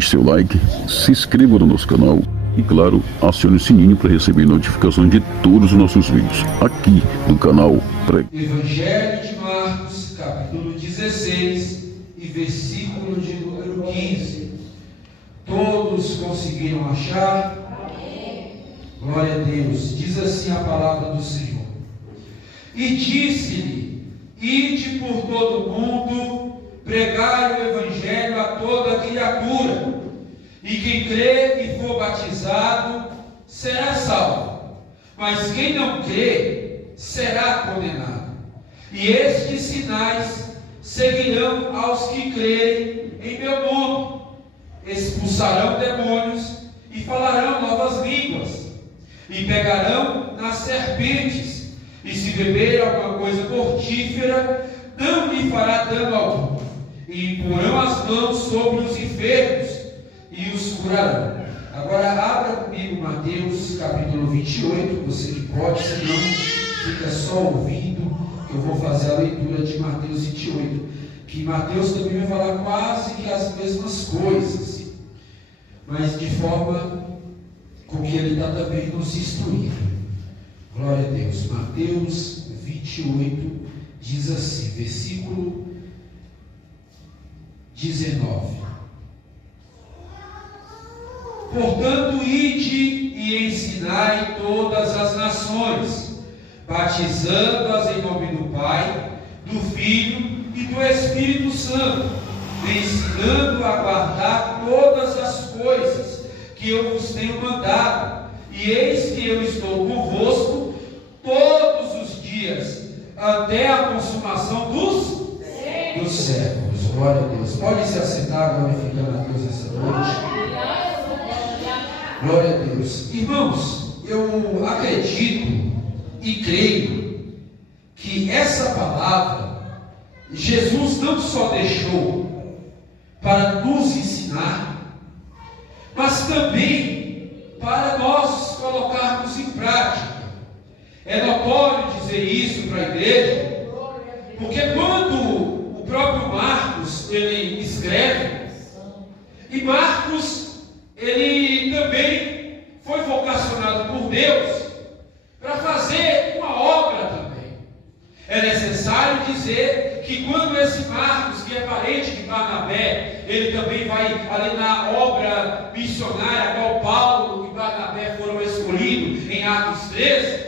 deixe seu like, se inscreva no nosso canal e, claro, acione o sininho para receber notificações de todos os nossos vídeos aqui no canal Prega. Evangelho de Marcos, capítulo 16 e versículo de número 15. Todos conseguiram achar? Amém. Glória a Deus. Diz assim a palavra do Senhor. E disse-lhe: ide por todo o mundo, pregai o Evangelho a toda criatura, e quem crê e for batizado será salvo, mas quem não crê será condenado. E estes sinais seguirão aos que crerem em meu nome: expulsarão demônios e falarão novas línguas, e pegarão nas serpentes, e se beberem alguma coisa mortífera, não lhe fará dano algum, e imporão as mãos sobre os enfermos e os curarão. Agora abra comigo Mateus capítulo 28, você que pode, senão fica só ouvindo, que eu vou fazer a leitura de Mateus 28, que Mateus também vai falar quase que as mesmas coisas, mas de forma com que ele está também nos instruindo. Glória a Deus. Mateus 28 diz assim, versículo 19: portanto, ide e ensinai todas as nações, batizando-as em nome do Pai, do Filho e do Espírito Santo, ensinando a guardar todas as coisas que eu vos tenho mandado, e eis que eu estou convosco todos os dias, até a consumação dos séculos. Glória a Deus. Pode se assentar, glorificando a Deus essa noite. Glória a Deus. Irmãos, eu acredito e creio que essa palavra Jesus não só deixou para nos ensinar, mas também para nós colocarmos em prática. É notório dizer isso para a igreja, porque quando o próprio Marcos ele escreve, e Marcos ele também foi vocacionado por Deus para fazer uma obra também. É necessário dizer que quando esse Marcos, que é parente de Barnabé, ele também vai ali na obra missionária, a qual Paulo e Barnabé foram escolhidos em Atos 13,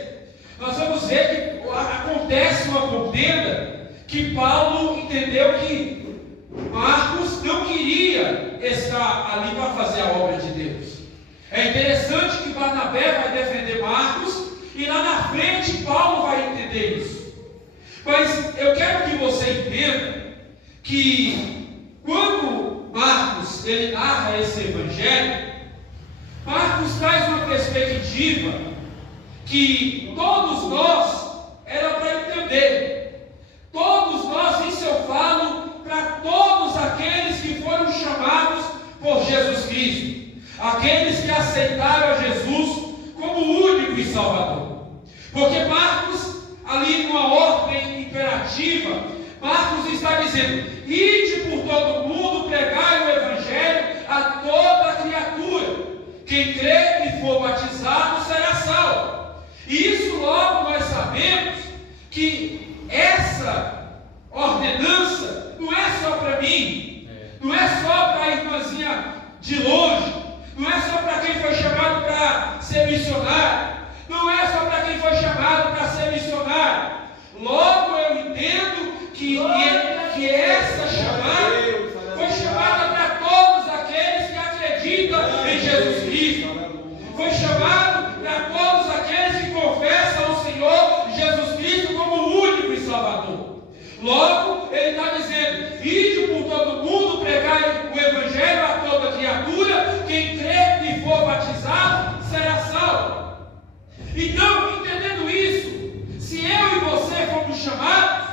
nós vamos ver que acontece uma contenda que Paulo entendeu que Marcos não queria estar ali para fazer a obra de Deus. É interessante que Barnabé vai defender Marcos e lá na frente Paulo vai entender isso. Mas eu quero que você entenda que quando Marcos ele narra esse evangelho, Marcos traz uma perspectiva que todos nós era para entender. Todos nós, isso eu falo para todos aqueles que foram chamados por Jesus Cristo, aqueles que aceitaram a Jesus como o único e Salvador. Porque Marcos, ali numa ordem imperativa, Marcos está dizendo: ide por todo mundo, pregai o Evangelho a toda criatura. Quem crê e for batizado será salvo. E isso logo nós sabemos que essa ordenança não é só para mim, não é só para a irmãzinha de longe, não é só para quem foi chamado para ser missionário, não é só para quem foi chamado para ser missionário. Logo eu entendo que essa chamada foi chamada para todos aqueles que acreditam em Jesus Cristo. Foi chamado para todos aqueles que confessam o Senhor Jesus Cristo como o único e Salvador. Logo, ele está dizendo: ide por todo mundo, pregai o Evangelho a toda criatura, quem crê e for batizado será salvo. Então, entendendo isso, se eu e você fomos chamados,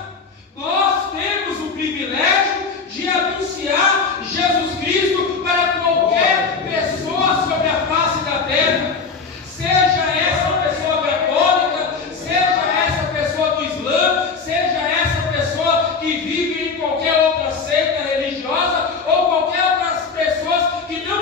nós temos o privilégio de anunciar Jesus Cristo para qualquer pessoa sobre a face da terra, seja essa pessoa católica, seja essa pessoa do Islã, seja essa pessoa que vive em qualquer outra seita religiosa, ou qualquer outras pessoas que não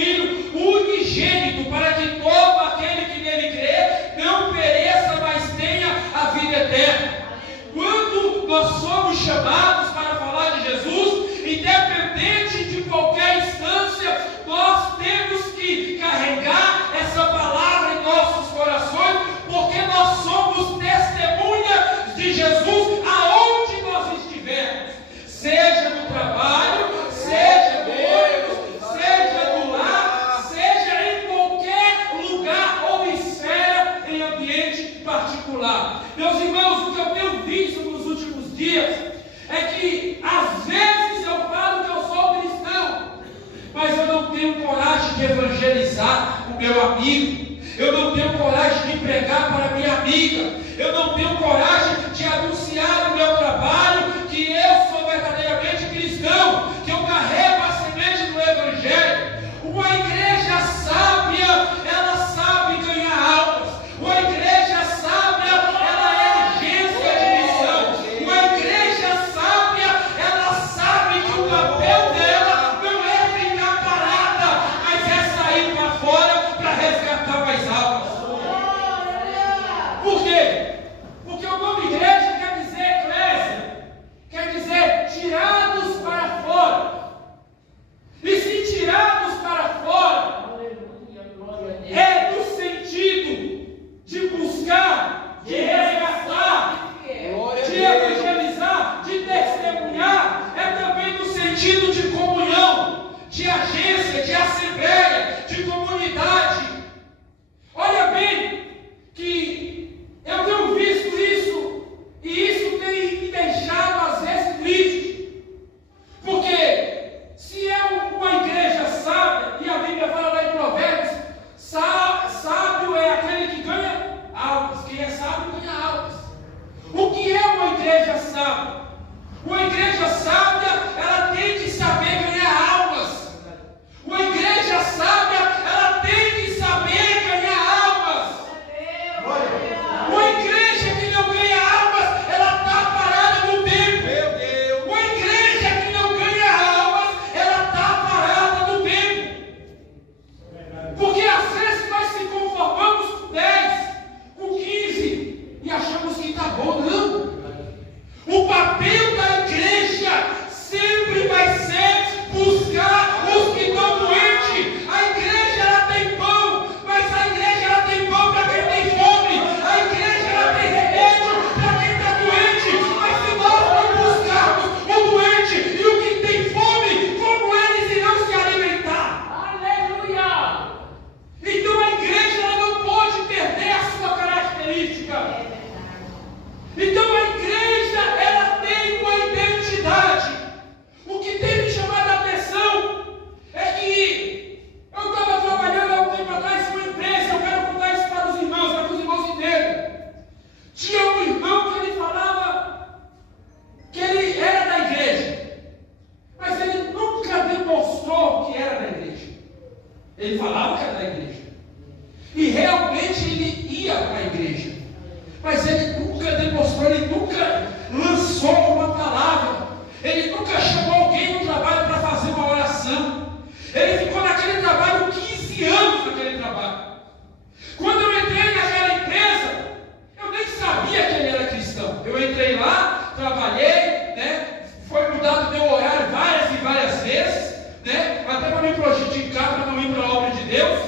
Filho unigênito, para que todo aquele que nele crê não pereça, mas tenha a vida eterna. Quando nós somos chamados para falar de Jesus, independente de qualquer instância, nós temos que carregar essa palavra em nossos corações, porque nós somos testemunhas de Jesus aonde nós estivermos, seja no trabalho, seja no ônibus, seja no lar, seja em qualquer lugar ou esfera em ambiente particular. Meus irmãos, o que eu tenho visto nos últimos dias é que às vezes eu falo que eu sou cristão, mas eu não tenho coragem de evangelizar o meu amigo, eu não tenho coragem de pregar para minha amiga, eu não tenho coragem de anunciar no meu trabalho que eu sou verdadeiramente cristão, que eu carrego a semente do Evangelho. Uma igreja sábia, ela sabe ganhar almas. Uma igreja sábia, ela é agência de missão. Uma igreja sábia, ela sabe que o papel dela não é ficar parada, mas é sair para fora para resgatar mais almas. Por quê? Porque o nome igreja quer dizer eclésia, quer dizer tirados para fora. E se tirados para fora, é no sentido de buscar, de resgatar, de evangelizar, de testemunhar, é também no sentido de comunhão, de agência, de assembleia, de comunidade. Olha bem que eu tenho visto isso, e isso tem me deixado às vezes triste, porque se é uma igreja sábia, e a Bíblia fala lá em Provérbios, sábio é aquele que ganha almas, quem é sábio ganha almas. O que é uma igreja sábia? Uma igreja sábia, ela tem que saber ganhar almas. Uma igreja sábia, ela tem que saber ganhar almas. Uma igreja que não ganha almas, ela está parada no tempo. Uma igreja que não ganha almas, ela está parada no tempo. Porque às vezes nós se conformamos com 10, com 15 e achamos que está bom. Não. O papel da igreja sempre vai ser buscar os que estão doentes. A igreja ela tem pão, mas a igreja ela tem pão para quem tem fome. A igreja ela tem remédio para quem está doente. Mas se nós não buscarmos o doente e o que tem fome, como eles irão se alimentar? Aleluia! Então a igreja ela não pode perder a sua característica. Então a igreja ela tem uma identidade. O que tem me chamado a atenção é que eu estava trabalhando há um tempo atrás em uma empresa. Eu quero contar isso para os irmãos, para que os irmãos entendam. Tinha um irmão que ele falava que ele era da igreja, mas ele nunca demonstrou que era da igreja. Ele falava que era da igreja, e realmente ele ia para a igreja, mas ele nunca demonstrou, ele nunca lançou uma palavra, ele nunca chamou alguém no trabalho para fazer uma oração. Ele ficou naquele trabalho 15 anos naquele trabalho. Quando eu entrei naquela empresa, eu nem sabia que ele era cristão. Eu entrei lá, trabalhei, né? Foi mudado meu horário várias e várias vezes, né? Até para me prejudicar, para não ir para a obra de Deus.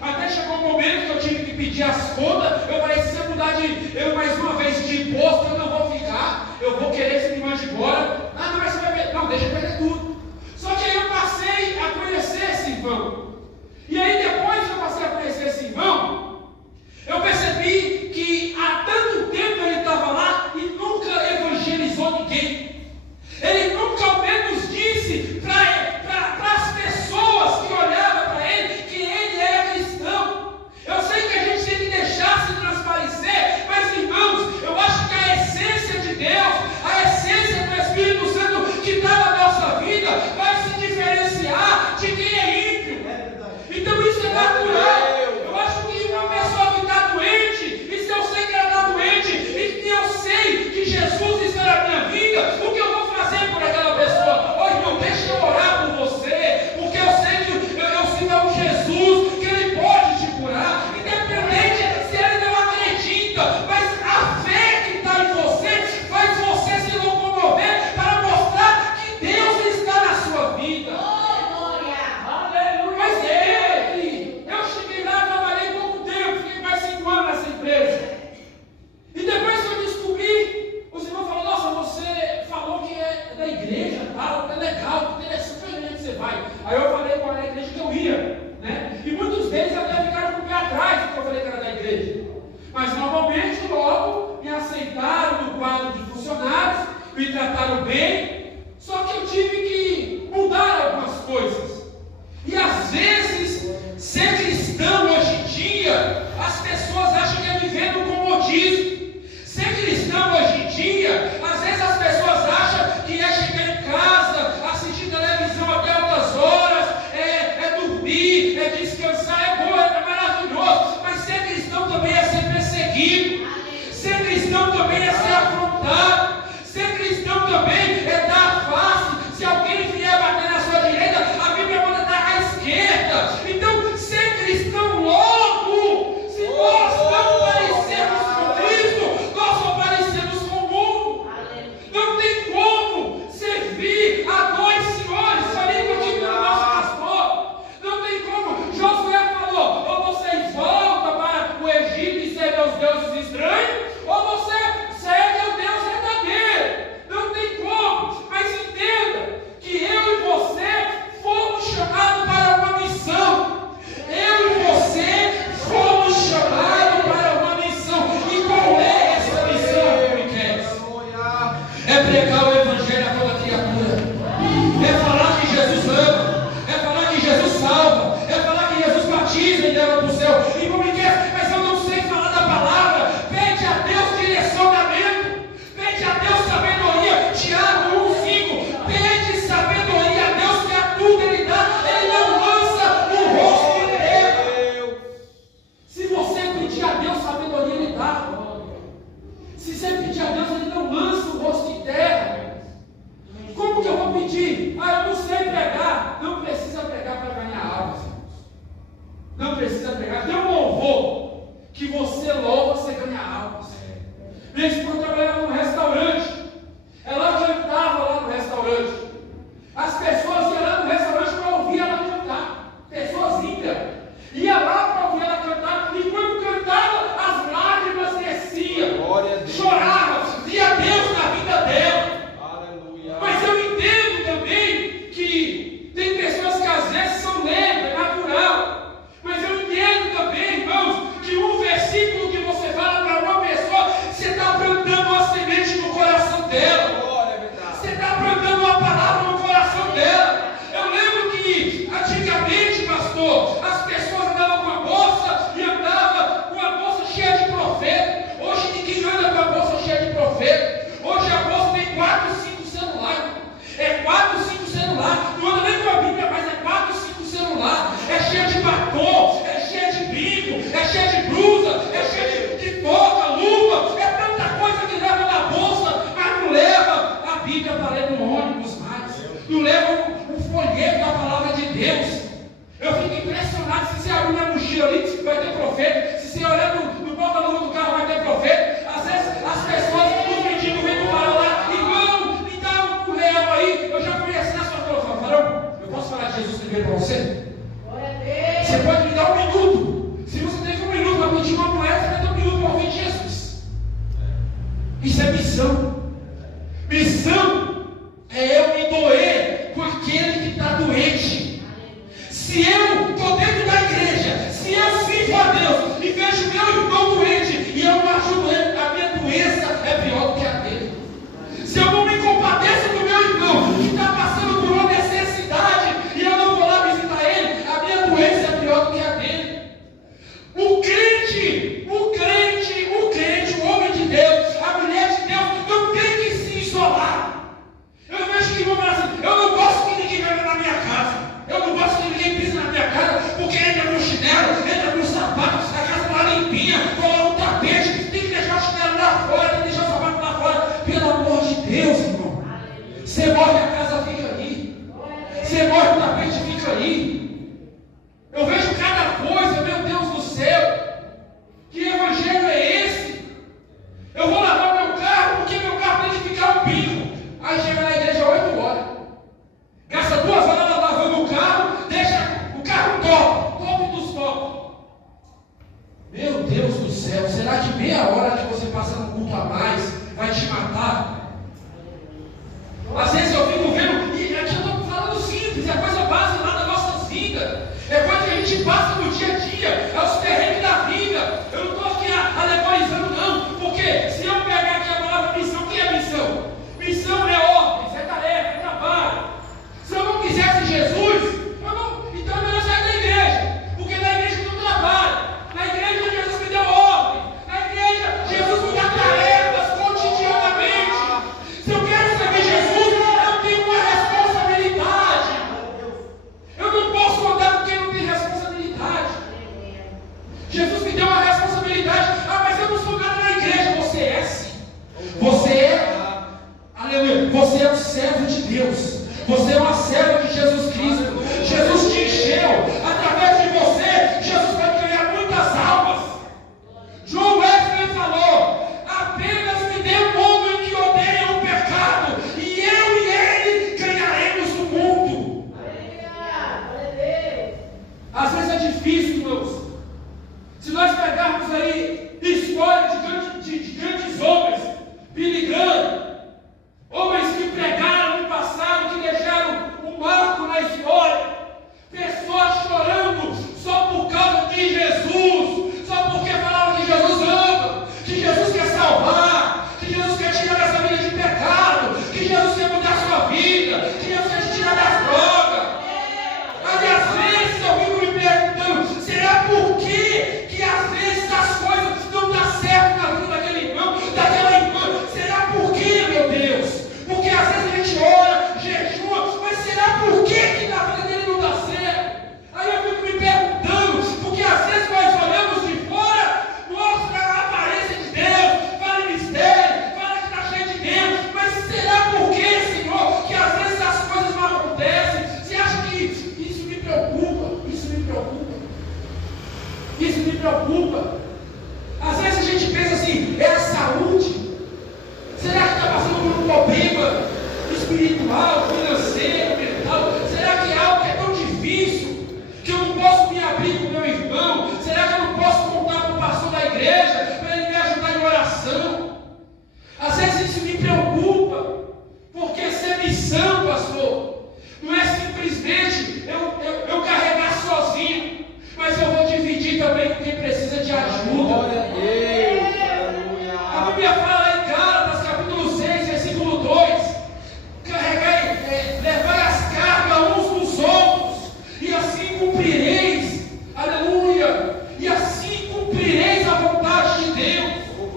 Até chegou um momento que eu tive que pedir as contas. Eu falei, se você mudar eu mais uma vez de imposto, eu não vou ficar. Eu vou querer que você me mande embora. Ah, não, mas você vai perder. Não, deixa eu perder tudo. Só que aí eu passei a conhecer esse irmão. E aí depois que eu passei a conhecer esse irmão, eu percebi que há tanto tempo ele estava lá e nunca evangelizou ninguém. Ele nunca ao menos disse para as pessoas que olhavam para ele que ele era cristão. Eu sei que a gente tem que deixar Ser cristão hoje em dia, as pessoas acham que é viver no comodismo. Ser cristão hoje em dia, às vezes as pessoas acham que é chegar em casa, assistir televisão até altas horas, é dormir, é descansar, é bom, é maravilhoso. Mas ser cristão também é ser perseguido. Ser cristão também é ser afrontado. Ser cristão também é dar a face. Se alguém vier bater na sua direita, a Bíblia manda dar à esquerda. Então, ser cristão logo, se nós não parecermos com Cristo, nós só parecemos com o mundo. Não tem como servir a dois senhores. Falei que eu tive no nosso pastor. Não tem como. Josué falou: ou vocês voltam para o Egito e servem aos deuses estranhos, ou você segue o Deus verdadeiro. Não tem como. Mas entenda que eu e você fomos chamados para uma missão. Eu e você fomos chamados para uma missão. E qual é essa missão, Miquel? É pregar o Evangelho a toda criatura. É falar que Jesus ama. É falar que Jesus salva. É falar que Jesus batiza e leva para o céu. E como Miquel, mas eu não sei falar da palavra. Pede a Deus direcionamento. Pede a Deus sabedoria. Tiago 1,5. Pede sabedoria a Deus, que a tudo Ele dá. Ele não lança no rosto dele. Se você pedir a Deus sabedoria, Ele dá. Se você pedir a Deus, Ele não lança o rosto de terra. Como que eu vou pedir? Ah, eu não sei pregar. Não precisa pregar para ganhar almas, irmãos. Não precisa pregar. Tem um louvor que você louva, você ganha almas. Minha esposa trabalhava num restaurante. Ela cantava lá no restaurante. As pessoas iam lá no restaurante para ouvir ela cantar. Pessoas ímpias. Ia lá para ouvir ela cantar. E quando cantava, as lágrimas desciam. Glória a Deus. Chorava. Via Deus na vida dela. Aleluia. Mas eu entendo também que tem pessoas que às vezes são leves, é natural. Mas eu entendo também, irmãos, que um versículo que você fala para uma pessoa, você está plantando uma semente no coração dela. Glória, é verdade. Você está plantando uma palavra no coração dela. Eu lembro que antigamente, pastor, as pessoas andavam com a bolsa e andavam com a bolsa cheia de profeta. Hoje ninguém anda com a bolsa cheia de profeta. Hoje a bolsa tem 4, 5 celulares. É 4, 5 celulares. Não anda nem com a Bíblia, mas é 4, 5 celulares. É cheia de batom, é cheia de brinco, é cheia de blusa, é cheia de toca, luva. É tanta coisa que leva na bolsa, mas não leva a Bíblia para ler no ônibus mais. Não leva o folheto da palavra de Deus. Eu fico impressionado. Se você abrir minha mochila ali, vai ter profeta. Se você olhar no porta-luva do carro, vai ter profeta. Às vezes as pessoas, os mendigos vêm do farol lá, irmão, me dá um real aí. Eu já conheci na sua profissão. Farão, eu posso falar de Jesus primeiro para você? Você pode me dar um minuto. Se você tem um minuto para pedir uma moeda, você vai ter um minuto para ouvir Jesus. Isso é missão. Missão é eu me doer por aquele que está doente. Se eu estou dentro da igreja, se eu sirvo a Deus e vejo meu irmão doente e eu não ajudo ele, a minha doença é pior do que a dele. Se eu não me compadeço do meu irmão que está passando por uma necessidade e eu não vou lá visitar ele, a minha doença é pior do que a dele. O crente, o homem de Deus, a mulher de Deus, não tem que se isolar. Eu vejo que vão falar assim: eu não gosto que ninguém venha na minha casa. Eu não gosto que ninguém pise na minha casa, porque entra no chinelo, entra no sapato, a casa está limpinha, coloca um tapete, tem que deixar o chinelo lá fora, tem que deixar o sapato lá fora. Pelo amor de Deus, irmão. Você morre, a casa fica ali. Você morre, o tapete fica ali. Eu vejo cada coisa, meu Deus do céu. Que evangelho é esse? Eu vou lavar meu carro, porque meu carro tem que ficar um bico. Aí chega na igreja 8 horas. Gasta 2 horas lavando o carro, deixa o carro top dos top. Meu Deus do céu, será que meia hora que você passa no culto a mais vai te matar? Às vezes eu fico vendo, e aqui eu estou falando simples, é coisa básica lá das nossas vidas, é coisa que a gente passa no dia a dia, é os terrenos da vida. Eu não estou aqui alegorizando, não, porque se eu pegar aqui a palavra missão, o que é missão? Missão é ordens, é tarefa, é trabalho. Se eu não quisesse Jesus, então eu não saio da igreja, porque preocupa. Isso me preocupa. Às vezes a gente pensa assim, é a saúde. Será que está passando por um problema espiritual, financeiro, mental? Será que é algo que é tão difícil que eu não posso me abrir com o meu irmão? Será que eu não posso contar com o pastor da igreja para ele me ajudar em oração? Às vezes isso me preocupa, porque ser missão, pastor, não é simplesmente eu carregar sozinho, mas eu vou dividir também com quem precisa de ajuda. Glória a Deus, a Bíblia fala em Gálatas, capítulo 6, versículo 2, levai as cargas uns dos outros, e assim cumprireis, aleluia, e assim cumprireis a vontade de Deus.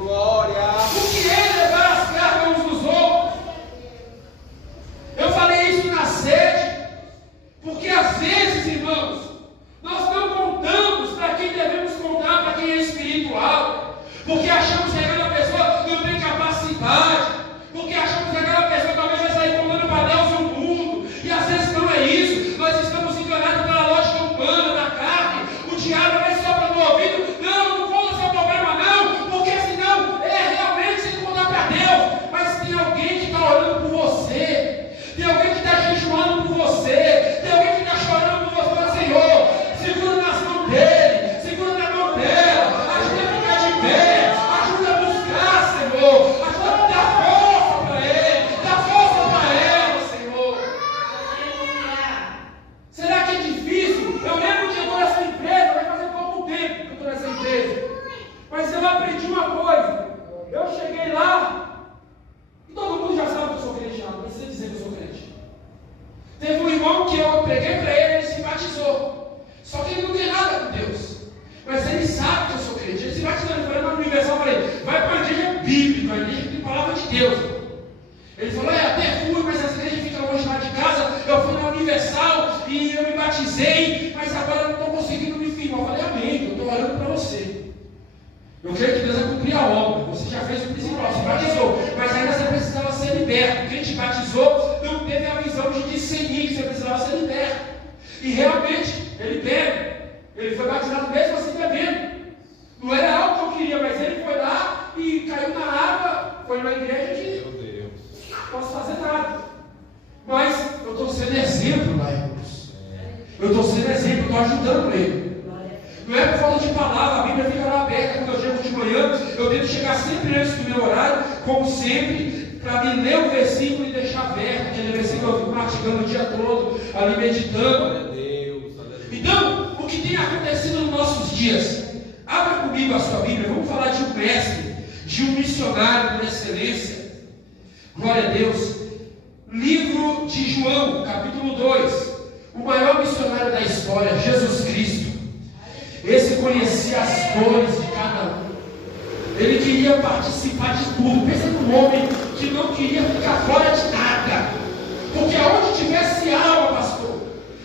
glória. O que é levar as cargas uns dos outros? Eu falei isso na sede, porque às vezes, irmãos, nós não contamos para quem devemos contar, para quem é espiritual, porque achamos que aquela pessoa não tem capacidade, porque achamos que aquela pessoa talvez vai sair contando para Deus e o mundo, e às vezes não é isso. Nós estamos enganados pela lógica humana, da carne. O diabo vai soprar no ouvido: não conta seu problema não, porque senão é realmente sem contar para Deus. Mas tem alguém que está orando por você, tem alguém que está jejuando por você, tem alguém que está chorando por você. Senhor, segura nas mãos dele, segura na mão dela, ajuda a ficar de pé, ajuda a buscar, Senhor, ajuda a dar força para ele, dá força para ela, Senhor. Será que é difícil? Eu lembro que eu estou nessa empresa, vai fazer pouco tempo que eu estou nessa empresa, mas eu aprendi uma coisa. Eu cheguei lá, e todo mundo já sabe que eu sou crente, não precisa dizer que eu sou crente. Teve um irmão que eu preguei para ele, ele se batizou. Só que ele não tem nada com Deus, mas ele sabe que eu sou crente. Ele se batizou, ele foi na Universal, eu falei: vai para a igreja bíblica, a igreja que tem palavra de Deus. Ele falou: até fui, mas as igrejas ficam longe lá de casa. Eu fui na Universal e eu me batizei, mas agora eu não estou conseguindo me firmar. Eu falei: amém, eu estou orando para você. Eu creio que Deus vai cumprir a obra. Você já fez o principal, se batizou, mas ainda você precisava ser liberto. Quem te batizou não teve a visão de discernir que você precisava ser liberto. E realmente, ele bebe. Ele foi batizado mesmo assim bebendo. Não era algo que eu queria, mas ele foi lá e caiu na água. Foi na igreja que não posso fazer nada. Mas eu estou sendo exemplo lá, irmãos. Eu estou sendo exemplo, estou ajudando ele. Não é por falta de palavra, a Bíblia fica lá aberta. Quando eu chego de manhã, eu tento chegar sempre antes do meu horário, como sempre, para me ler o versículo e deixar aberto. Aquele versículo eu fico mastigando o dia todo, ali meditando. Então, o que tem acontecido nos nossos dias? Abra comigo a sua Bíblia, vamos falar de um mestre, de um missionário por excelência. Glória a Deus. Livro de João, capítulo 2. O maior missionário da história, Jesus Cristo. Esse conhecia as dores de cada um. Ele queria participar de tudo. Pensa num homem que não queria ficar fora de nada. Porque aonde tivesse alma, pastor,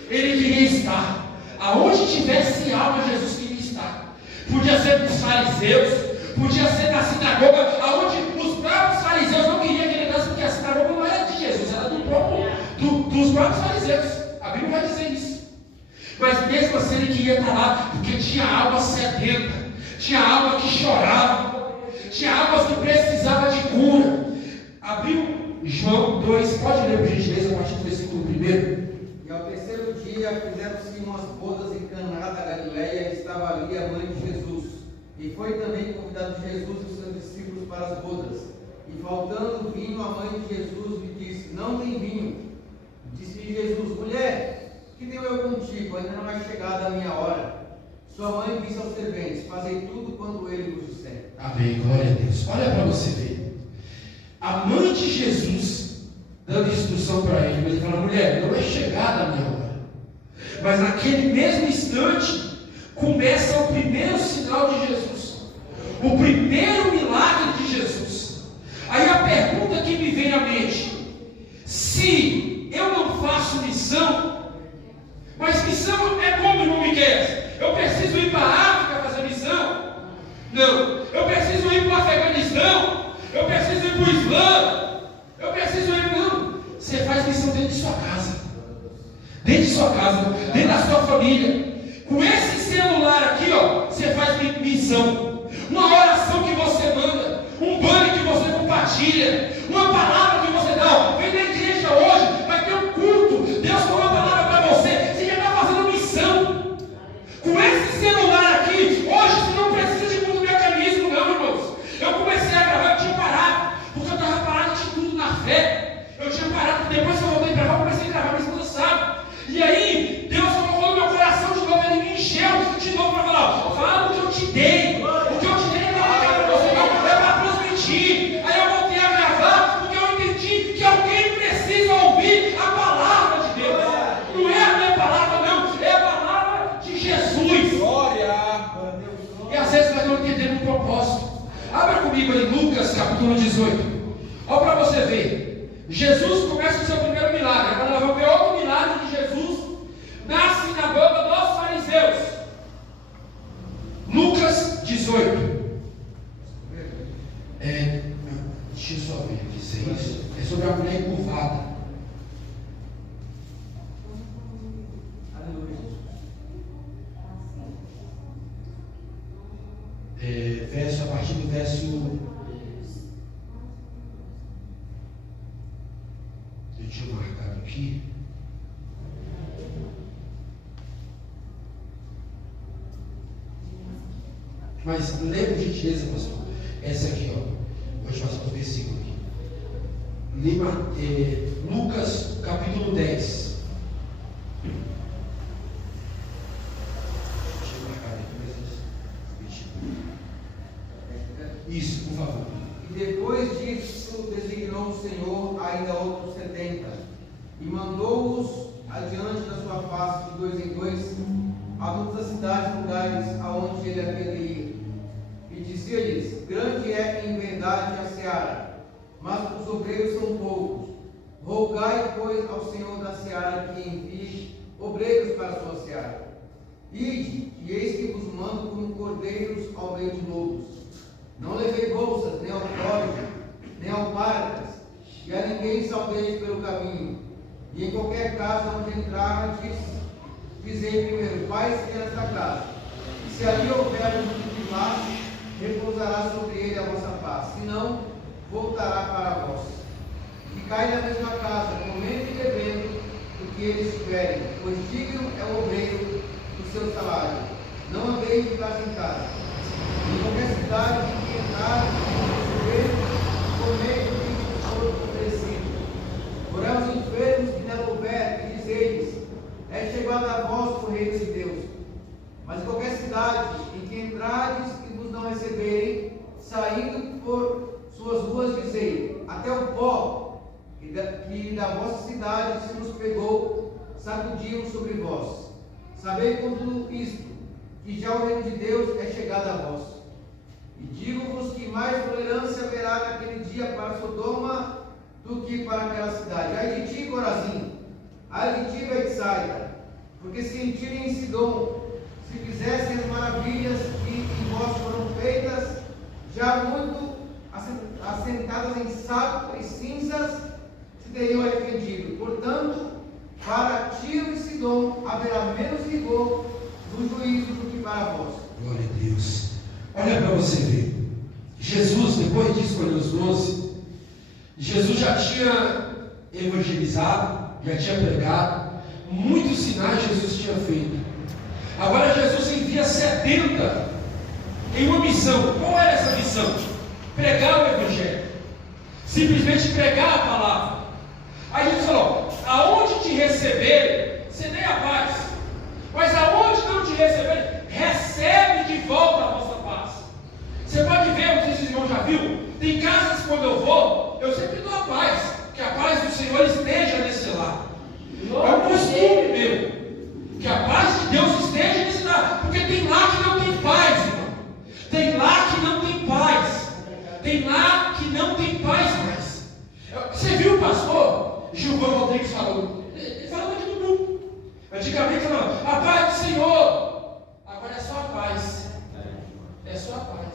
ele queria estar. Aonde tivesse alma, Jesus queria estar. Podia ser dos fariseus, podia ser na sinagoga, aonde os próprios fariseus não queriam que ele entrasse, porque a sinagoga não era de Jesus, era dos próprios fariseus. A Bíblia vai dizer isso. Mas mesmo assim ele queria estar lá, porque tinha alma sedenta, tinha alma que chorava, tinha almas que precisavam de cura. Abriu João 2, pode ler por gentileza a partir do versículo 1. E ao terceiro dia fizeram-se umas bodas em Caná da Galileia, e estava ali a mãe de Jesus. E foi também convidado Jesus e os seus discípulos para as bodas. E faltando vinho, a mãe de Jesus lhe disse: não tem vinho. Disse-lhe Jesus: mulher, que tenho eu contigo? Ainda não é chegada a minha hora. Sua mãe disse aos serventes: fazei tudo quanto ele vos disser. Amém, glória a Deus. Olha para você ver. A mãe de Jesus dando instrução para ele, mas ele fala: mulher, não é chegada a minha hora. Mas naquele mesmo instante começa o primeiro sinal de Jesus, o primeiro milagre de Jesus. Aí a pergunta que me vem à mente: se eu não faço missão, mas missão é como, irmão Miquel? Eu preciso ir para a África fazer missão? Não. Eu preciso ir para o Afeganistão? Eu preciso ir para o Islã? Eu preciso ir, não. Você faz missão dentro de sua casa. Dentro de sua casa, dentro da sua família. Com missão, uma oração que você manda, um banner que você compartilha, uma palavra que você dá. Vem na igreja hoje, vai ter um culto, Deus falou uma palavra para você, você já está fazendo missão. Com esse celular aqui, hoje você não precisa de muito mecanismo não, irmãos. Eu comecei a gravar, eu tinha parado, porque eu estava parado de tudo na fé. Eu tinha parado, depois que eu voltei para cá, eu comecei a gravar, mas cansado. E aí, Deus colocou no meu coração de novo, Ele me encheu de novo para falar, fala o que eu te dei. O que eu te dei não é para você, não, é para transmitir. Aí eu voltei a gravar, porque eu entendi que alguém precisa ouvir a palavra de Deus. Não é a minha palavra, não, é a palavra de Jesus. Glória! E às vezes nós não entendemos o propósito. Abra comigo em Lucas capítulo 18. Olha para você ver. Jesus começa o seu primeiro milagre. Agora nós vamos ver outro milagre de Jesus na sinagoga dos fariseus. Lucas 18. Deixa eu só ver aqui se é isso. É sobre a mulher encurvada. A partir do verso. Deixa eu marcar aqui. Mas lê por gentileza, pastor. Essa aqui, ó. Pode passar para o versículo aqui. Lucas capítulo 10. Deixa eu marcar aqui. Isso, por favor. E depois disso designou o Senhor ainda outros 70, e mandou-os adiante da sua face de 2 em 2 a todas as cidades e lugares aonde ele havia de ir. E dizia-lhes: grande é em verdade a seara, mas os obreiros são poucos. Rogai, pois, ao Senhor da seara que envie obreiros para a sua seara. Ide, e eis que vos mando como cordeiros ao meio de lobos. Não levei bolsas, nem alforje, nem alparcas, e a ninguém saudeis pelo caminho. E em qualquer casa onde entrar, dizei primeiro: paz seja nesta casa. E se ali houver um de paz, repousará sobre ele a vossa paz. Se não, voltará para vós. Ficai na mesma casa, comendo e bebendo o que eles tiverem, pois digno é o obreiro do seu salário. Não andeis de casa em casa. Em qualquer cidade em que entrar, comei o que for oferecido. Porém, aos enfermos que nela houver, e dizeis: é chegado a vós o reino de Deus. Mas em qualquer cidade em que entrardes e vos não receberem, saindo por suas ruas, dizei: até o pó que da vossa cidade se nos pegou, sacudiam sobre vós. Sabei com tudo isto, que já o reino de Deus é chegado a vós. E digo-vos que mais tolerância haverá naquele dia para Sodoma do que para aquela cidade. Ai de ti, Corazim! Ai de ti, Betsaida! Porque se em Tiro e em Sidom se fizessem as maravilhas que em vós foram feitas, já muito assentadas em saco e cinzas, se teriam arrependido. Portanto, para Tiro e Sidom haverá menos rigor no juízo do que para vós. Glória a Deus. Olha para você ver. Jesus, depois de escolher os 12, Jesus já tinha evangelizado, já tinha pregado, muitos sinais Jesus tinha feito. Agora Jesus envia 70 em uma missão. Qual era essa missão? Pregar o evangelho. Simplesmente pregar a palavra. Aí Jesus falou: aonde te receberem, cedei a paz. Mas aonde não te receberem, recebe de volta a vossa paz. Você pode ver, não sei se os irmãos já viu, tem casas que quando eu vou, eu sempre dou a paz, que a paz do Senhor esteja nesse lar. É um costume meu, que a paz de Deus esteja nesse lar, porque tem lá que não tem paz, irmão. Tem lá que não tem paz. Tem lá que não tem paz mais. Você viu o pastor Gilvão Rodrigues falando? Ele falava aqui no grupo. Antigamente falava: a paz do Senhor. Agora é só a paz. É só a paz.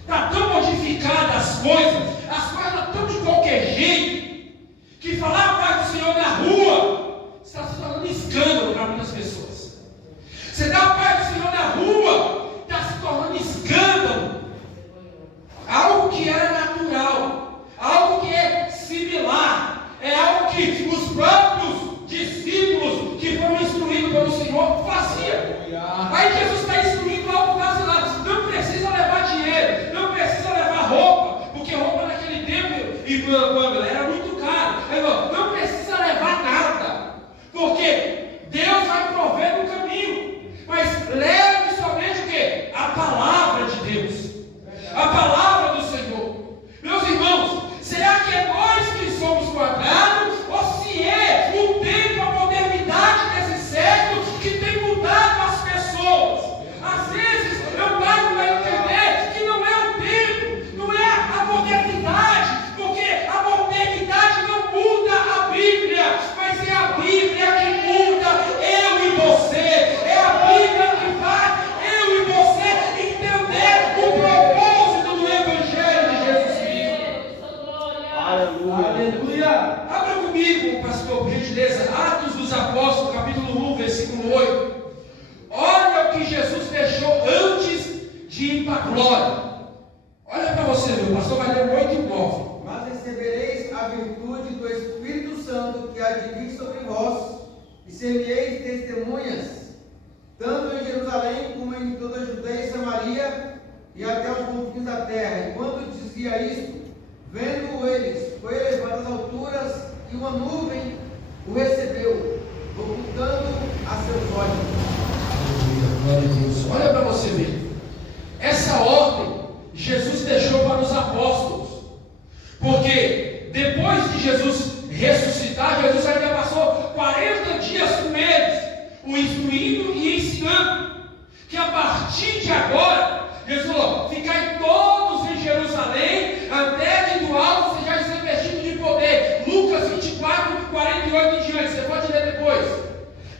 Está tão modificada as coisas estão de qualquer jeito, que falar a paz do Senhor na rua está se tornando escândalo para muitas pessoas. Você dá a paz do Senhor na rua, está se tornando escândalo de ir para a glória. Olha para você ver, o pastor vai ler 8 e 9. Mas recebereis a virtude do Espírito Santo que há de vir sobre vós, e sereis testemunhas, tanto em Jerusalém como em toda a Judeia e Samaria, e até os confins da terra. E quando dizia isto, vendo eles, foi elevado às alturas, e uma nuvem o recebeu, ocultando a seus olhos. Glória a Deus. Olha para você ver. Essa ordem Jesus deixou para os apóstolos. Porque depois de Jesus ressuscitar, Jesus ainda passou 40 dias com eles, o instruindo e ensinando. Que a partir de agora, Jesus falou: ficai todos em Jerusalém, até que do alto sejais revestidos de poder. Lucas 24, 48 em diante. Você pode ler depois.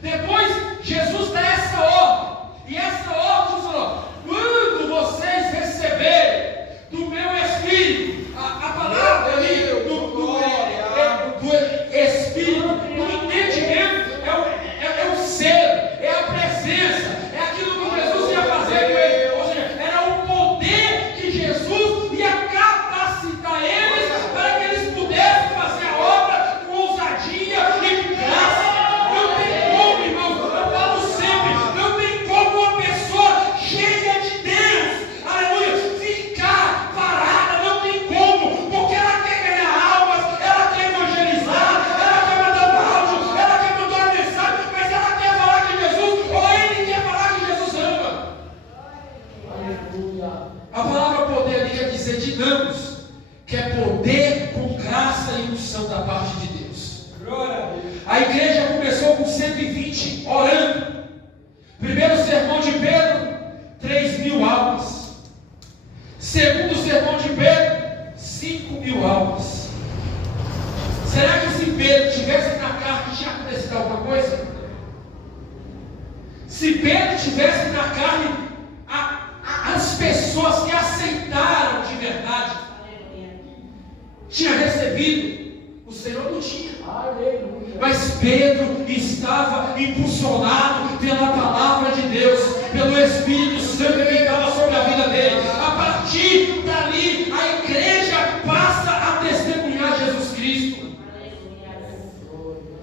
Depois, Jesus dá essa ordem. E essa ordem, Jesus falou: quando vocês receberem do meu Espírito, a palavra ali, do Espírito, do entendimento, é o ser, é a presença, é aquilo que Jesus ia fazer com eles. Ou seja, era o poder que Jesus ia capacitar eles para que eles pudessem fazer a obra com ousadia e com graça. Não tem como, irmãos, eu falo sempre, não tem como uma pessoa cheia de Deus, aleluia, ficar parada, não tem como, porque ela quer ganhar almas, ela quer evangelizar, ela quer mandar um áudio, ela quer mandar uma mensagem, mas ela quer falar de Jesus, ou ele quer falar que Jesus ama. A palavra poder ali quer dizer dinamos, que é poder com graça e unção da parte de Deus. A igreja começou com 120 orando. Primeiro sermão de Pedro, 3.000 almas. Segundo sermão de Pedro, 5.000 almas. Será que se Pedro tivesse na carne, tinha acontecido alguma coisa? Se Pedro tivesse na carne, as pessoas que aceitaram de verdade, tinha recebido, o Senhor não tinha. Mas Pedro estava impulsionado pela palavra de Deus, pelo Espírito Santo que estava sobre a vida dele. A partir dali, a igreja passa a testemunhar Jesus Cristo.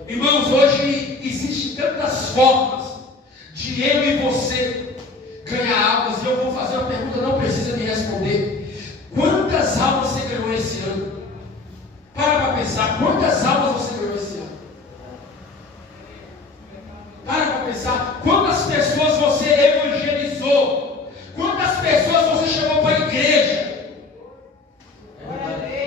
Irmãos, hoje existem tantas formas de eu e você ganhar almas. E eu vou fazer uma pergunta, não precisa me responder. Quantas almas você ganhou esse ano? Para pensar, quantas almas você ganhou esse ano? Para pensar, quantas pessoas você evangelizou? Quantas pessoas você chamou para a igreja?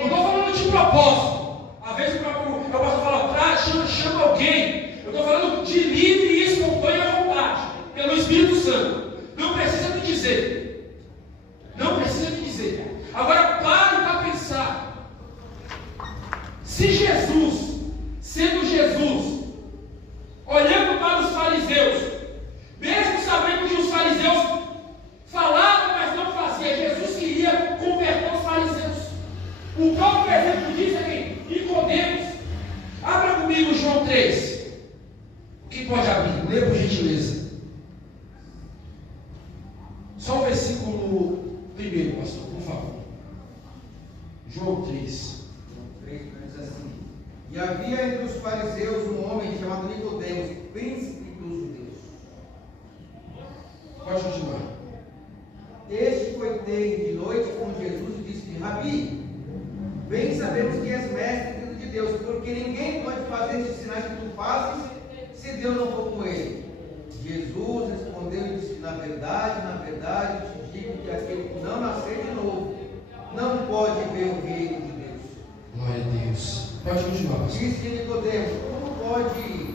Não estou falando de propósito. Às vezes eu posso falar, chama alguém. Eu estou falando de livre e espontânea vontade, pelo Espírito Santo. Não precisa me dizer. Não precisa me dizer. Agora pare para pensar. Se Jesus, sendo Jesus, olhando para os fariseus, mesmo sabendo que os fariseus falavam, mas não faziam, Jesus queria converter os fariseus. O próprio exemplo diz aqui, Nicodemos. Abra comigo João 3. O que pode abrir? Lê por gentileza. Só o versículo 1, pastor, por favor. João 3. Diz assim: e havia entre os fariseus um homem chamado Nicodemos, príncipe dos judeus. Pode continuar. Este foi ter de noite com Jesus e disse-lhe: Rabi, bem sabemos que és mestre de Deus, porque ninguém pode fazer estes sinais que tu fazes se Deus não for com ele. Jesus respondeu e disse: na verdade, eu te digo que aquele que não nascer de novo não pode ver o reino de Deus. Glória a Deus. Pode continuar, pastor. Disse Nicodemos: como pode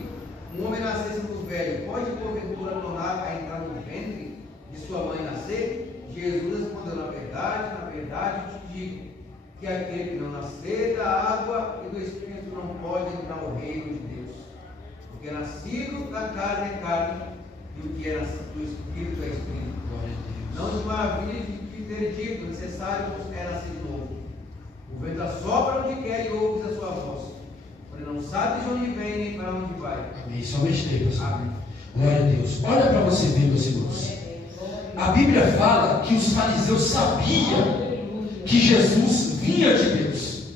um homem nascer sendo velho? Pode porventura tornar a entrar no ventre de sua mãe nascer? Jesus respondeu: na verdade eu te digo que aquele que não nascer da água e do Espírito não pode entrar no reino de Deus. Porque é nascido da carne é carne, e o que é nascido do Espírito é Espírito. Glória a Deus. Não de maravilha de ter dito, necessário é nascer de novo. O vento assopra onde quer e ouves a sua voz. Porém não sabes de onde vem nem para onde vai. Amém. Somente Deus. Amém. Glória a Deus. Olha para você ver, meus irmãos. A Bíblia fala que os fariseus sabiam que Jesus vinha de Deus,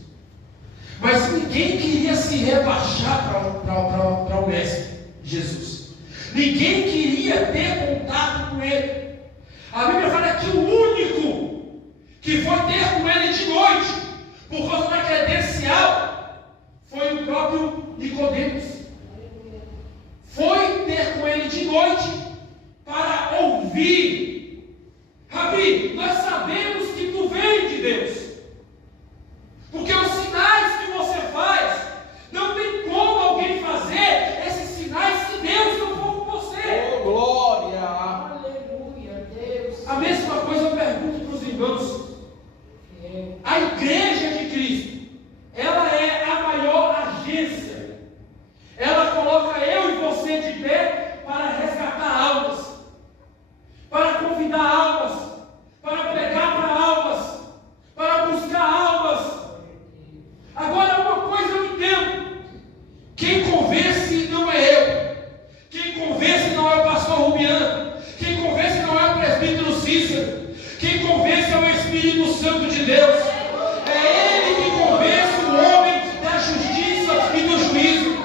mas ninguém queria se rebaixar para o Mestre Jesus. Ninguém queria ter contato com Ele. A Bíblia fala que o único que foi ter com Ele de noite, por causa da credencial, foi o próprio Nicodemos. Foi ter com Ele de noite para ouvir. Rabi, nós sabemos que tu vem de Deus, porque os sinais que você faz, não tem como alguém fazer esses sinais se Deus não for com você. Oh, glória! Aleluia, Deus. A mesma coisa eu pergunto para os irmãos. A igreja de Cristo, ela é a maior agência. Ela coloca eu e você de pé para resgatar almas, para convidar almas, para pregar para almas, para buscar almas. Agora, uma coisa eu entendo: quem convence não é eu, quem convence não é o pastor Rubiano, quem convence não é o presbítero Cícero, quem convence é o Espírito Santo de Deus. É Ele que convence o homem da justiça e do juízo.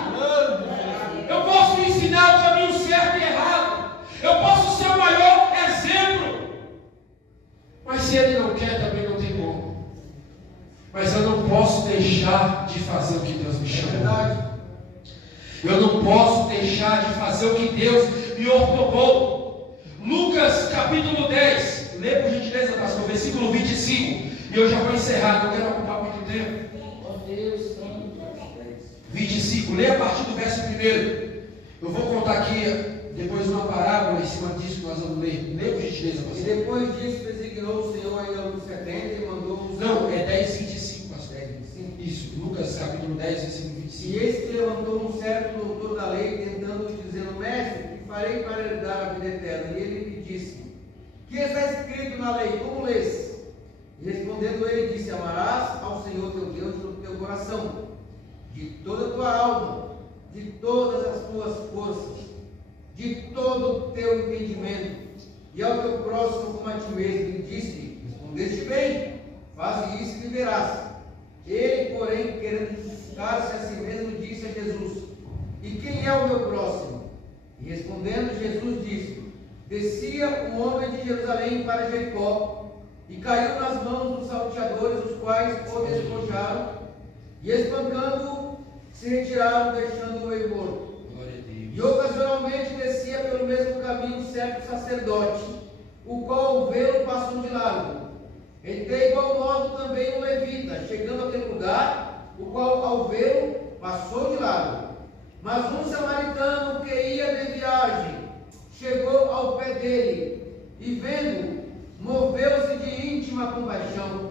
Eu posso ensinar o caminho certo e errado, eu posso ser o maior exemplo, mas se Ele não quer, também não tem como. Mas eu não posso deixar de fazer o que Deus me chamou. Eu não posso deixar de fazer o que Deus me ordenou. Lucas capítulo 10, lê por gentileza, pastor, versículo 25, e eu já vou encerrar, não quero ocupar muito tempo. Oh Deus, 25, lê a partir do verso 1. Eu vou contar aqui depois uma parábola em cima disso que nós vamos ler. Lê por gentileza, E pastor. depois disso designou o Senhor ainda os 70 e mandou os... Não, é 10, 25, pastor. Isso, Lucas capítulo 10, versículo 25. E eis que levantou um certo doutor da lei, tentando dizendo: Mestre, que farei para herdar a vida eterna? E ele lhe disse: Que está escrito na lei? Como lês? E respondendo ele, disse: Amarás ao Senhor teu Deus de todo o teu coração, de toda a tua alma, de todas as tuas forças, de todo o teu entendimento, e ao teu próximo como a ti mesmo. E disse: Respondeste bem, faze isso e viverás. Ele, porém, querendo justificar-se a si mesmo, disse a Jesus: E quem é o meu próximo? E respondendo, Jesus disse: Descia um homem de Jerusalém para Jericó, e caiu nas mãos dos salteadores, os quais o despojaram, e espancando-o, se retiraram, deixando-o em morto. E ocasionalmente descia pelo mesmo caminho certo sacerdote, o qual, ao vê-lo, passou de largo. E de igual modo também o levita, chegando àquele lugar, o qual, ao vê-lo, passou de largo. Mas um samaritano que ia de viagem chegou ao pé dele, e vendo-o, moveu-se de íntima compaixão,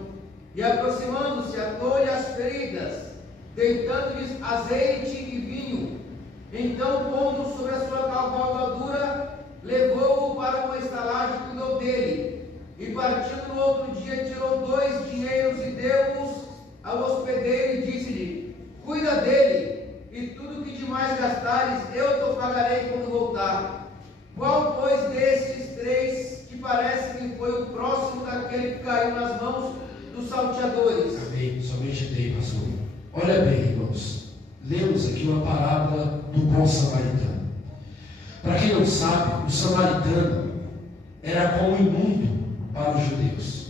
e aproximando-se, atou-lhe as feridas, deitando-lhes azeite e vinho. Então, pondo sobre a sua cavalgadura, levou-o para uma estalagem e cuidou dele. E partindo no outro dia, tirou 2 dinheiros e deu-os ao hospedeiro e disse-lhe: Cuida dele, e tudo que demais gastares, eu te pagarei quando voltar. Qual, pois, desses 3 te parece que foi o próximo daquele que caiu nas mãos dos salteadores? Amém. Somente tem, pastor. Olha bem, irmãos. Lemos aqui uma parábola do bom samaritano. Para quem não sabe, o samaritano era como imundo para os judeus.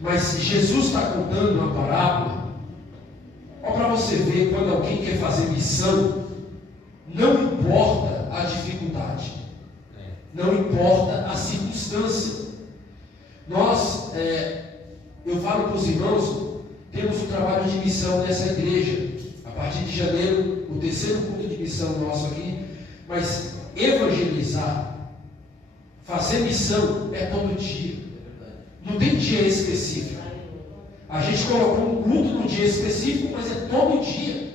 Mas Jesus está contando uma parábola, olha para você ver, quando alguém quer fazer missão, não importa a dificuldade, não importa a circunstância. Nós, eu falo para os irmãos, temos um trabalho de missão nessa igreja. A partir de janeiro, o 3º culto de missão nosso aqui, mas evangelizar, fazer missão é todo dia, não tem dia específico. A gente colocou um culto no dia específico, mas é todo dia.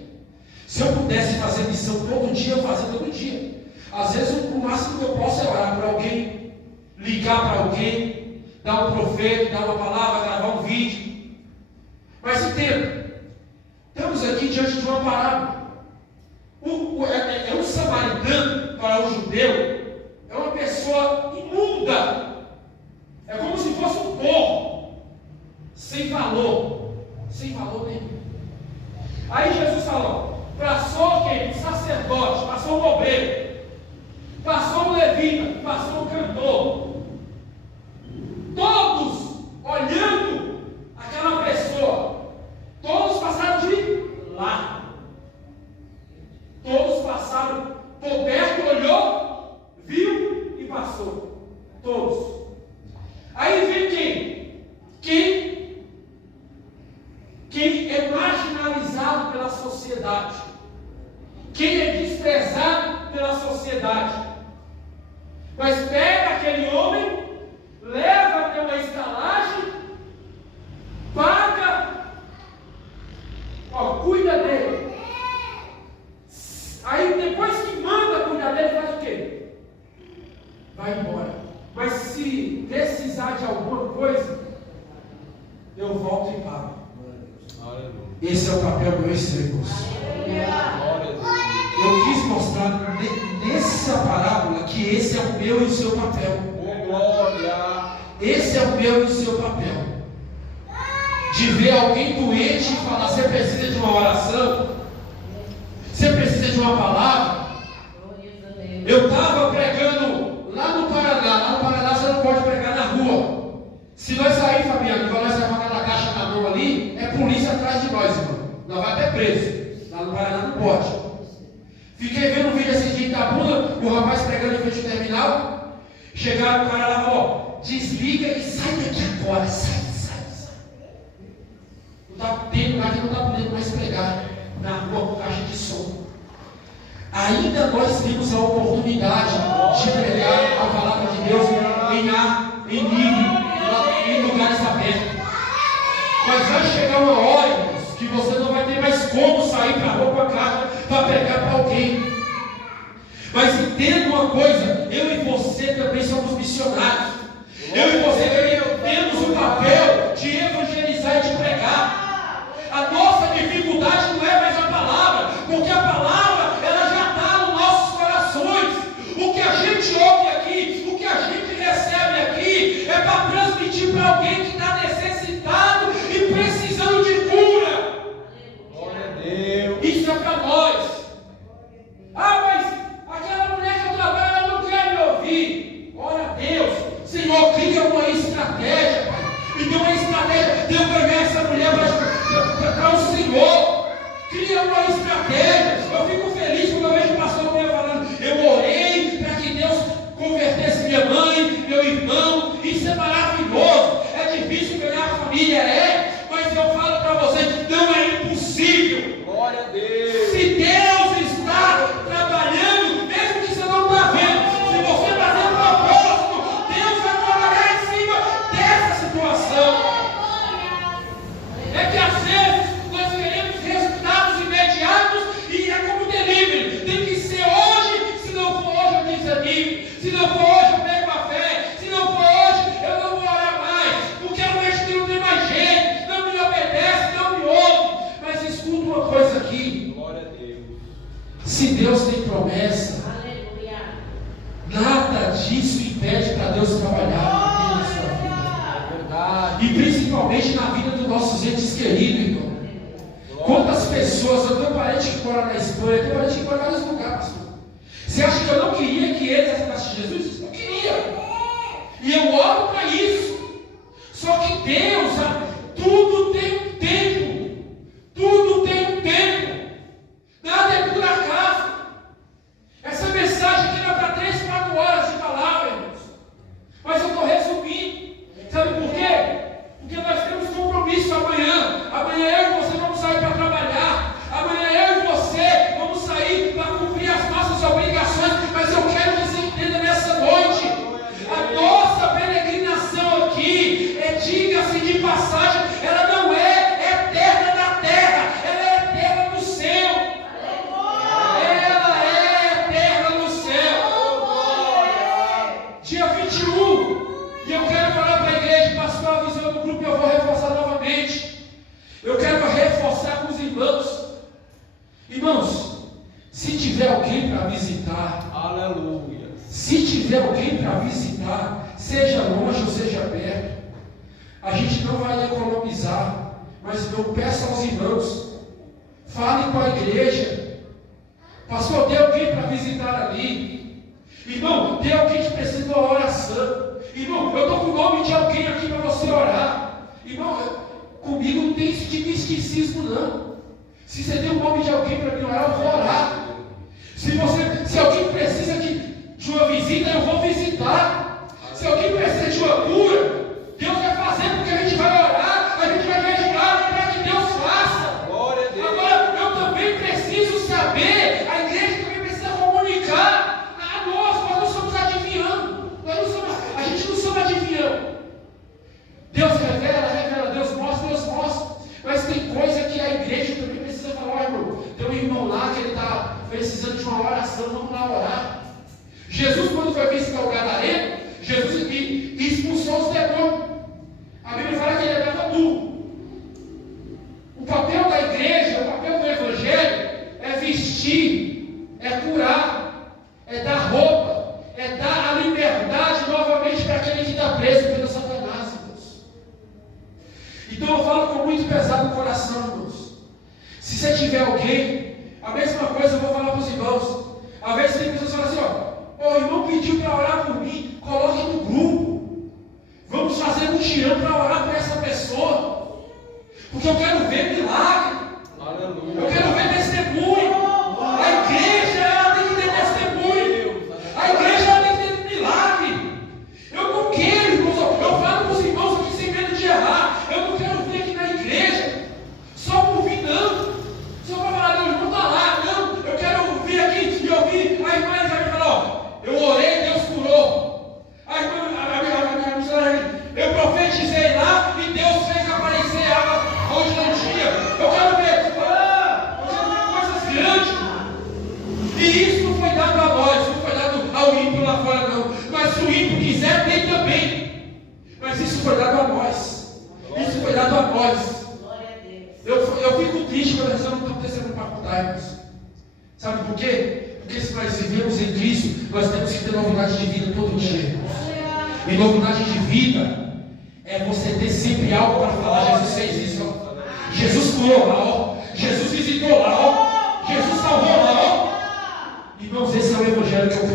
Se eu pudesse fazer missão todo dia, eu fazia todo dia. Às vezes o máximo que eu posso é orar para alguém, ligar para alguém, dar um profeta, dar uma palavra, gravar um vídeo. Mas entenda, estamos aqui diante de uma parábola. Um samaritano para o judeu é uma pessoa imunda. sem valor nenhum. Aí Jesus falou: passou quem? Um sacerdote, passou um obreiro, passou um levita, passou um cantor, todos olhando aquela pessoa, todos passaram de lá, todos passaram por perto, olhou, viu e passou, todos. Aí vem quem é marginalizado pela sociedade, quem é desprezado pela sociedade, mas pega aquele homem, leva até uma estalagem, paga, cuida dele. Aí depois que manda cuidar dele, faz o quê? Vai embora. Mas se precisar de alguma coisa, eu volto e pago. Esse é o papel meu e seu, irmãos. Eu quis mostrar nessa parábola que esse é o meu e o seu papel. Esse é o meu e o seu papel. De ver alguém doente e falar: você precisa de uma oração? Você precisa de uma palavra? Eu estava pregando lá no Paraná. Lá no Paraná você não pode pregar na rua. Se nós sair, Fabiano, quando nós sair com aquela caixa na mão ali, é polícia atrás de nós, irmão. Nós vai até preso. Lá no Paraná não pode. Fiquei vendo um vídeo esse dia em Itabuna, o rapaz pregando em frente ao terminal. Chegaram o cara lá e falou: desliga e sai daqui agora. Sai. Não está tendo lá que não está podendo mais pregar na rua com caixa de som. Ainda nós temos a oportunidade de pregar a palavra de Deus em ar, em livre, em lugares abertos. Mas vai chegar uma hora, irmãos, que você não vai ter mais como sair para a rua com a caixa para pregar para alguém. Mas entenda uma coisa: eu e você também somos missionários. Eu e você também temos o papel de evangelizar e de pregar. A nossa dificuldade não é mais a palavra, porque a palavra ela já está nos nossos corações. O que a gente ouve aqui, o que a gente recebe aqui, é para transmitir para alguém que está necessitado e precisando de cura. Glória a Deus. Isso é para nós. Mas aquela mulher que eu trabalho, ela não quer me ouvir. Glória a Deus. Senhor, cria uma estratégia, Pai. Me dê uma estratégia de eu pegar essa mulher para o Senhor. Cria uma estratégia. Eu fico feliz quando eu vejo o pastor Maria falando: eu orei para que Deus convertesse minha mãe, meu irmão. Isso é maravilhoso. É difícil ganhar a família, mas eu falo para vocês: não é impossível. Glória a Deus. Se Deus está trabalhando, mesmo que você não está vendo, se você está tendo propósito, Deus vai trabalhar em cima dessa situação. É que às vezes nós queremos resultados imediatos e é como delivery. Tem que ser hoje. Se não for hoje, eu desanimo. Se não for hoje, eu pego a fé. Se não for hoje, eu não vou orar mais. Porque eu vejo que não tem mais gente. Não me obedece, não me ouve. Mas escuta uma coisa aqui. Glória a Deus. Se Deus tem promessa, nada disso impede para Deus trabalhar na sua vida. E principalmente na vida dos nossos entes queridos, irmão. Quantas pessoas, eu tenho parente que mora na Espanha, eu tenho parente que mora em vários lugares. Você acha que eu não queria que eles aceitassem Jesus? Eu queria. E eu oro para isso. Só que Deus, tudo tem um tempo. Tudo tem um tempo. Nada é por acaso. Essa mensagem aqui não é para 3, 4 horas de palavra, irmãos. Mas eu estou resumindo. Sabe por quê? Porque nós temos compromisso amanhã. Amanhã eu e você vamos sair para trabalhar. Amanhã eu e você vamos sair para cumprir as nossas obrigações. Mas eu quero que você entenda nessa noite: a nossa peregrinação aqui diga-se de passagem, ela não é eterna na terra, ela é eterna no céu. Ela é eterna no céu. Dia 21. E eu quero falar para a igreja, pastor, avisou no grupo, eu vou reforçar novamente. Eu quero reforçar com os irmãos. Irmãos, se tiver alguém para visitar, aleluia. Se tiver alguém para visitar, seja longe ou seja perto, A gente não vai economizar, mas eu peço aos irmãos, falem com a igreja. Pastor, tem alguém para visitar ali? Irmão, tem alguém que precisa de uma oração. Irmão, eu estou com o nome de alguém aqui para você orar. Irmão, comigo não tem esse tipo de esquecismo, não. Se você tem o nome de alguém para me orar, eu vou orar. Se alguém precisa de uma visita, eu vou visitar. Se alguém precisa de uma cura, Deus vai fazer, porque a gente vai orar, a gente vai jejuar para que Deus faça. Glória a Deus. Agora, eu também preciso saber, a igreja também precisa comunicar. Nós não somos adivinhando. A gente não somos adivinhando. Deus revela, Deus mostra. Mas tem coisa que a igreja também precisa falar, irmão. Tem um irmão lá que ele está precisando de uma oração, vamos lá orar. Jesus, quando foi visitar o Gadareno, Jesus expulsou os demônios. A Bíblia fala que ele estava nu. O papel da igreja, o papel do evangelho é vestir, é curar, é dar roupa, é dar a liberdade novamente para aquele que está preso pelo Satanás, irmãos. Então eu falo com muito pesado no coração, irmãos. Se você tiver alguém, a mesma coisa eu vou falar para os irmãos. Às vezes tem pessoas que falam assim, ó, o irmão pediu para orar por mim, coloque no grupo. Vamos fazer um tirão para orar por essa pessoa. Porque eu quero ver milagre. Aleluia. Eu quero ver testemunho. A igreja, ela tem que ter testemunho. A igreja, ela tem que ter milagre. Eu não quero, irmãos, eu falo com os irmãos aqui sem medo de errar. Eu não quero vir aqui na igreja só por vir, não. Só para falar, meu irmão está lá. Não, eu quero vir aqui e ouvir. A irmã vai me falar, ó, eu orei, Deus curou. A irmã, eu profetizei lá e Deus fez aparecer água onde não tinha. Eu quero ver coisas grandes. E isso não foi dado a nós, não foi dado ao ímpio lá fora, não. Mas se o ímpio quiser, tem também. Mas isso foi dado a nós. Isso foi dado a nós. Eu fico triste quando nós não estamos descendo para contar, irmãos. Sabe por quê? Porque se nós vivemos em Cristo, nós temos que ter novidade de vida todo dia. E novidade de vida é você ter sempre algo para falar. Jesus fez isso, ó. Jesus curou lá, ó. Jesus visitou lá, ó. Jesus salvou lá, ó. Irmãos, esse é o evangelho que eu